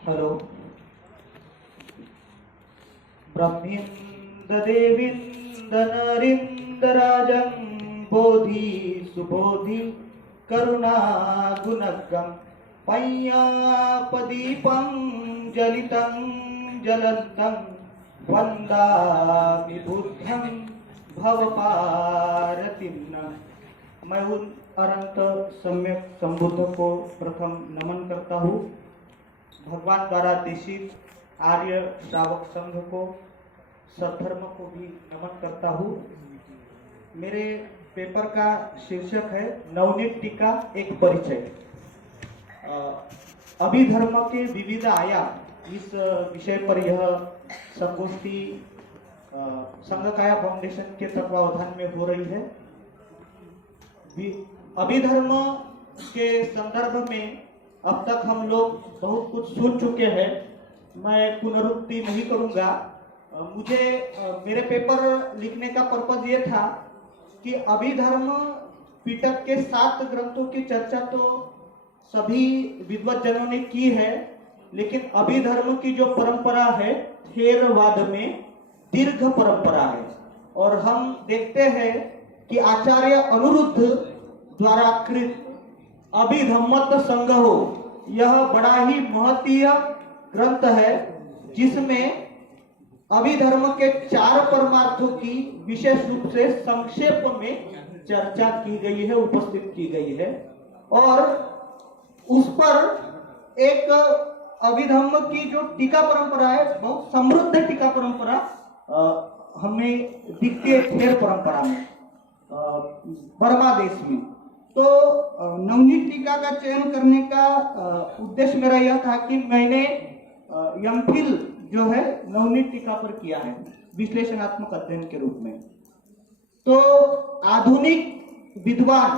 Hello ब्रह्मिंद देविंद नरिंद राजं बोधि सुबोधि करुणा गुणगम पय्यापदीपं जलितं ज्वलन्तं वन्दामि बुद्धं भवपारतिम्न। मैं उन अनंत सम्यक संबुद्ध को प्रथम नमन करता हूँ। भगवान द्वारा देशित आर्य श्रावक संघ को, सद्धर्म को भी नमन करता हूँ। मेरे पेपर का शीर्षक है नवनीत टीका एक परिचय। अभिधर्म के विविध आयाम, इस विषय पर यह संगोष्ठी संघ काया फाउंडेशन के तत्वावधान में हो रही है। अभिधर्म के संदर्भ में अब तक हम लोग बहुत कुछ सुन चुके हैं, मैं पुनरुक्ति नहीं करूंगा। मुझे मेरे पेपर लिखने का पर्पज ये था कि अभिधर्म पिटक के 7 ग्रंथों की चर्चा तो सभी विद्वज्जनों ने की है, लेकिन अभिधर्म की जो परंपरा है थेरवाद में दीर्घ परंपरा है। और हम देखते हैं कि आचार्य अनिरुद्ध द्वारा कृत अभिधम्मत संग्रहो यह बड़ा ही महतीय ग्रंथ है, जिसमें अभिधर्म के 4 परमार्थों की विशेष रूप से संक्षेप में चर्चा की गई है, उपस्थित की गई है। और उस पर एक अभिधम्म की जो टीका परंपरा है, बहुत समृद्ध टीका परंपरा हमें दिखती है थेर परंपरा में, बर्मा देश में। तो नवनीत टीका का चयन करने का उद्देश्य मेरा यह था कि मैंने एमफिल जो है नवनीत टीका पर किया है विश्लेषणात्मक अध्ययन के रूप में। तो आधुनिक विद्वान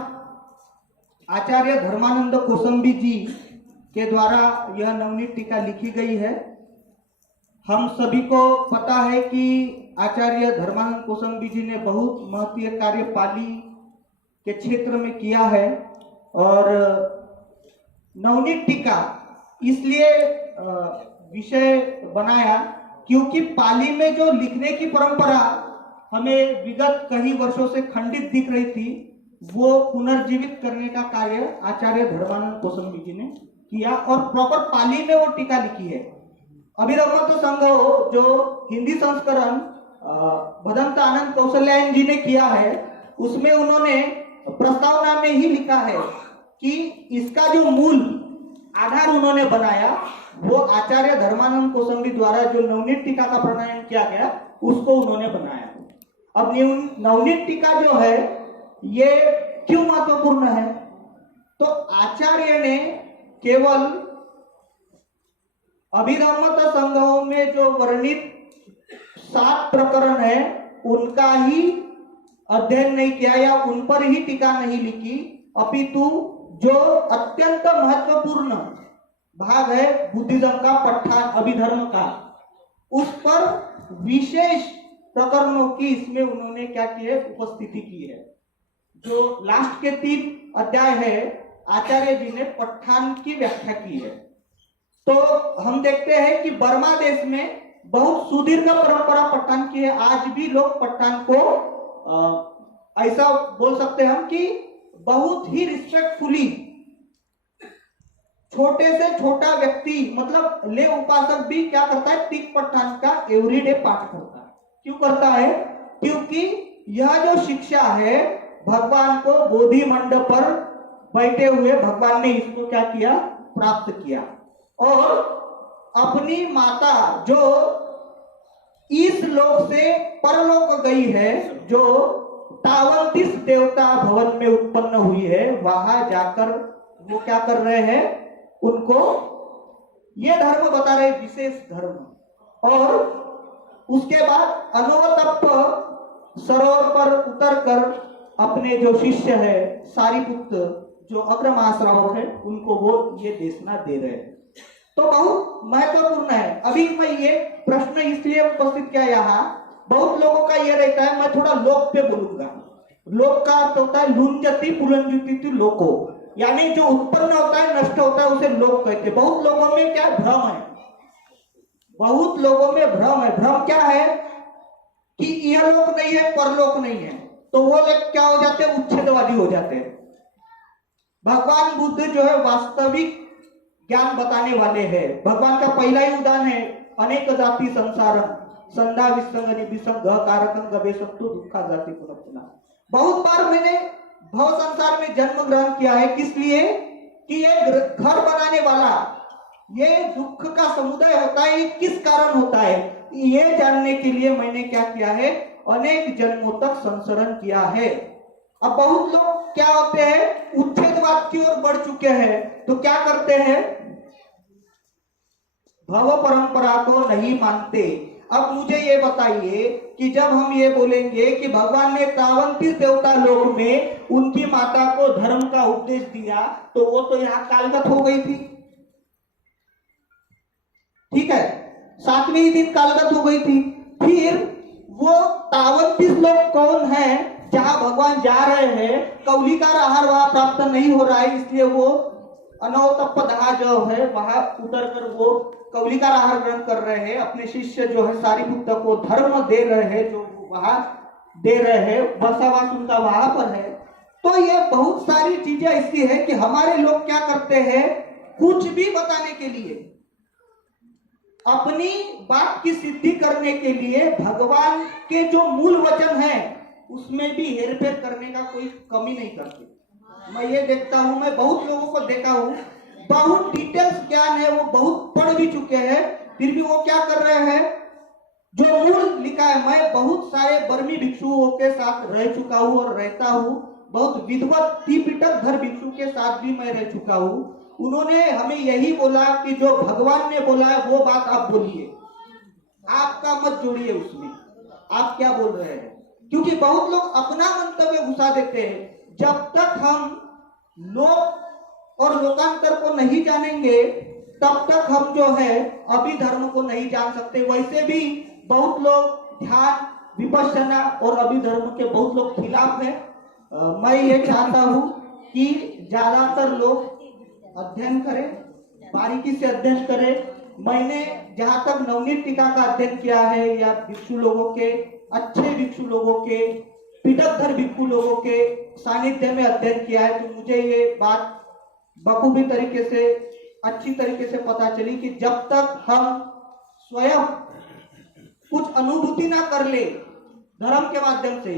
आचार्य धर्मानंद कोसंबी जी के द्वारा यह नवनीत टीका लिखी गई है। हम सभी को पता है कि आचार्य धर्मानंद कोसंबी जी ने बहुत महत्वपूर्ण कार्य पाली के क्षेत्र में किया है। और नवनीत टीका इसलिए विषय बनाया क्योंकि पाली में जो लिखने की परंपरा हमें विगत कई वर्षों से खंडित दिख रही थी, वो पुनर्जीवित करने का कार्य आचार्य धर्मानंद कोसंबी जी ने किया और प्रॉपर पाली में वो टीका लिखी है। अभिधम्मत संग्रह जो हिंदी संस्करण भदंत आनंद कौशल्यायन जी ने किया है, उसमें उन्होंने प्रस्तावना में ही लिखा है कि इसका जो मूल आधार उन्होंने बनाया वो आचार्य धर्मानंद कोसंबी द्वारा जो नवनीत टीका का प्रणयन किया गया उसको उन्होंने बनाया। अब नवनीत टीका जो है ये क्यों महत्वपूर्ण है? तो आचार्य ने केवल अभिधम्मत संग्रहों में जो वर्णित 7 प्रकरण है उनका ही अध्ययन नहीं किया या उन पर ही टीका नहीं लिखी, अपितु जो अत्यंत महत्वपूर्ण भाग है बुद्धिज्म का पठान अभिधर्म का, उस पर विशेष प्रकरणों की इसमें उन्होंने क्या की है, उपस्थिति की है। जो लास्ट के 3 अध्याय है आचार्य जी ने पठान की व्याख्या की है। तो हम देखते हैं कि बर्मा देश में बहुत सुदीर्घ परंपरा पठान की है। आज भी लोग पठान को ऐसा बोल सकते हैं हम कि बहुत ही रिस्पेक्टफुली, छोटे से छोटा व्यक्ति मतलब ले उपासक भी क्या करता है, तिक पठान का एवरीडे पाठ करता है। क्यों करता है? क्योंकि यह जो शिक्षा है भगवान को बोधि मंडप पर बैठे हुए भगवान ने इसको क्या किया, प्राप्त किया। और अपनी माता जो इस लोक से परलोक गई है, जो तावंतिस देवता भवन में उत्पन्न हुई है, वहां जाकर वो क्या कर रहे हैं, उनको ये धर्म बता रहे, विशेष धर्म। और उसके बाद अनुवतप्त सरोवर पर उतरकर अपने जो शिष्य है सारिपुत्र जो अग्रमाश्रावक है उनको वो ये देशना दे रहे हैं। तो बहुत महत्वपूर्ण है। अभी मैं ये प्रश्न इसलिए उपस्थित किया, यहाँ बहुत लोगों का ये रहता है, मैं थोड़ा लोक पे बोलूंगा। लोक का अर्थ होता है लुंजति पुलंजुति लोको, यानी जो उत्पन्न होता है, नष्ट होता है, उसे लोक कहते हैं। बहुत लोगों में क्या भ्रम है, बहुत लोगों में भ्रम है। भ्रम क्या है कि यह लोक नहीं है, परलोक नहीं है, तो वो लोग क्या हो जाते हैं, उच्छेदवादी हो जाते हैं। भगवान बुद्ध जो है वास्तविक ज्ञान बताने वाले हैं। भगवान का पहला ही उदाहरण है, अनेक जाति संसारम संधा विसंगनि विसंग कारकम गवेशतु दुखा जाति पुनः पुनः। बहुत बार मैंने भव संसार में जन्म ग्रहण किया है, किस लिए कि ये घर बनाने वाला, ये दुख का समुदाय होता है, ये किस कारण होता है, ये जानने के लिए मैंने क्या किया है, अनेक जन्मों तक संसरण किया है। अब बहुत लोग क्या होते हैं, उच्छेदवाद की ओर बढ़ चुके हैं, तो क्या करते हैं, भव परंपरा को नहीं मानते। अब मुझे ये बताइए कि जब हम ये बोलेंगे कि भगवान ने 53 देवता लोक में उनकी माता को धर्म का उपदेश दिया, तो वो तो यहाँ कालगत हो गई थी, ठीक है, 7वें दिन कालगत हो गई थी। फिर वो 53 लोग कौन है जहां भगवान जा रहे हैं, कौलिकार आहार वहां प्राप्त नहीं हो रहा है, इसलिए वो अनौतपदहा जो है वहां उतर कर वो कौलिकार आहार ग्रहण कर रहे हैं। अपने शिष्य जो है सारिपुत्र को धर्म दे रहे हैं, जो वहां दे रहे हैं, बसावास उनका वहां पर है। तो ये बहुत सारी चीजें ऐसी है कि हमारे लोग क्या करते हैं, कुछ भी बताने के लिए, अपनी बात की सिद्धि करने के लिए भगवान के जो मूल वचन है उसमें भी हेरफेर करने का कोई कमी नहीं करते। मैं ये देखता हूं, मैं बहुत लोगों को देखा हूं, बहुत डिटेल्स ज्ञान है, वो बहुत पढ़ भी चुके हैं, फिर भी वो क्या कर रहे हैं, जो मूल लिखा है। मैं बहुत सारे बर्मी भिक्षुओं के साथ रह चुका हूं और रहता हूं, बहुत विद्वत त्रिपिटकधर भिक्षु के साथ भी मैं रह चुका हूं। उन्होंने हमें यही बोला कि जो भगवान ने बोला है वो बात आप बोलिए, आपका मत जोड़िए उसमें, आप क्या बोल रहे हैं, क्योंकि बहुत लोग अपना मंतव्य घुसा देते हैं। जब तक हम लोक और लोकांतर को नहीं जानेंगे, तब तक हम जो है अभिधर्म को नहीं जान सकते। वैसे भी बहुत लोग ध्यान, विपश्यना और अभिधर्म के बहुत लोग खिलाफ है। मैं ये चाहता हूं कि ज्यादातर लोग अध्ययन करें, बारीकी से अध्ययन करें। मैंने जहां तक नवनीत टीका का अध्ययन किया है, या भिक्षु लोगों के, अच्छे भिक्षु लोगों के, पिटकधर भिक्षु लोगों के सानिध्य में अध्ययन किया है, तो मुझे ये बात बखूबी तरीके से, अच्छी तरीके से पता चली कि जब तक हम स्वयं कुछ अनुभूति ना कर ले धर्म के माध्यम से,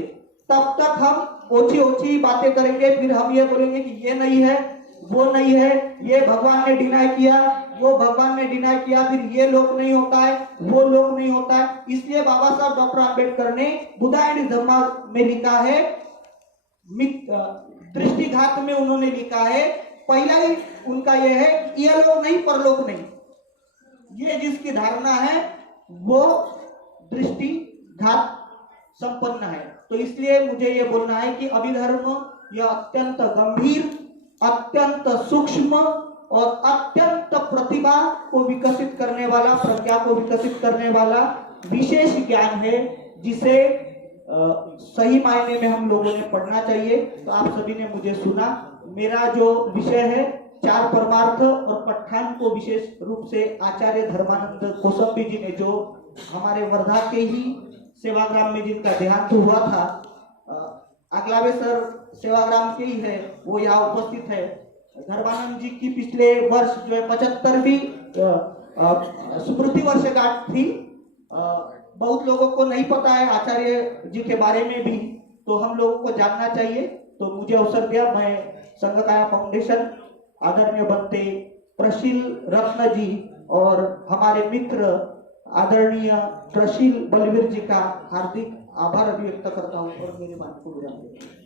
तब तक हम ओछी ओछी बातें करेंगे। फिर हम ये बोलेंगे कि ये नहीं है, वो नहीं है, ये भगवान ने डिनाई किया, वो भगवान ने डिनाई किया, फिर ये लोक नहीं होता है, वो लोक नहीं होता है। इसलिए बाबा साहब डॉक्टर आम्बेडकर ने बुद्धा एंड धम्मा में लिखा है, दृष्टिघात में उन्होंने लिखा है, पहला ही उनका यह है, यह लोक नहीं, परलोक नहीं। ये जिसकी धारणा है वो दृष्टिघात संपन्न है। तो इसलिए मुझे ये बोलना है कि अभिधर्म यह अत्यंत गंभीर, अत्यंत सूक्ष्म और अत्यंत प्रतिभा को विकसित करने वाला, प्रज्ञा को विकसित करने वाला विशेष ज्ञान है, जिसे सही मायने में हम लोगों ने पढ़ना चाहिए। तो आप सभी ने मुझे सुना। मेरा जो विषय है चार परमार्थ और पठान को विशेष रूप से आचार्य धर्मानंद कोसंबी जी ने, जो हमारे वर्धा के ही सेवाग्राम में जिनका देहांत हुआ था, अगलावे सर सेवाग्राम के ही है, वो यहाँ उपस्थित है। धर्मानंद जी की पिछले वर्ष जो है 75वीं स्मृति वर्षगांठ थी। बहुत लोगों को नहीं पता है आचार्य जी के बारे में भी, तो हम लोगों को जानना चाहिए। तो मुझे अवसर दिया, मैं संघकाया फाउंडेशन आदरणीय बनते प्रशील रत्न जी और हमारे मित्र आदरणीय प्रशील बलवीर जी का हार्दिक आभार अभिव्यक्त करता हूँ और मेरी बात को विराम देता हूं।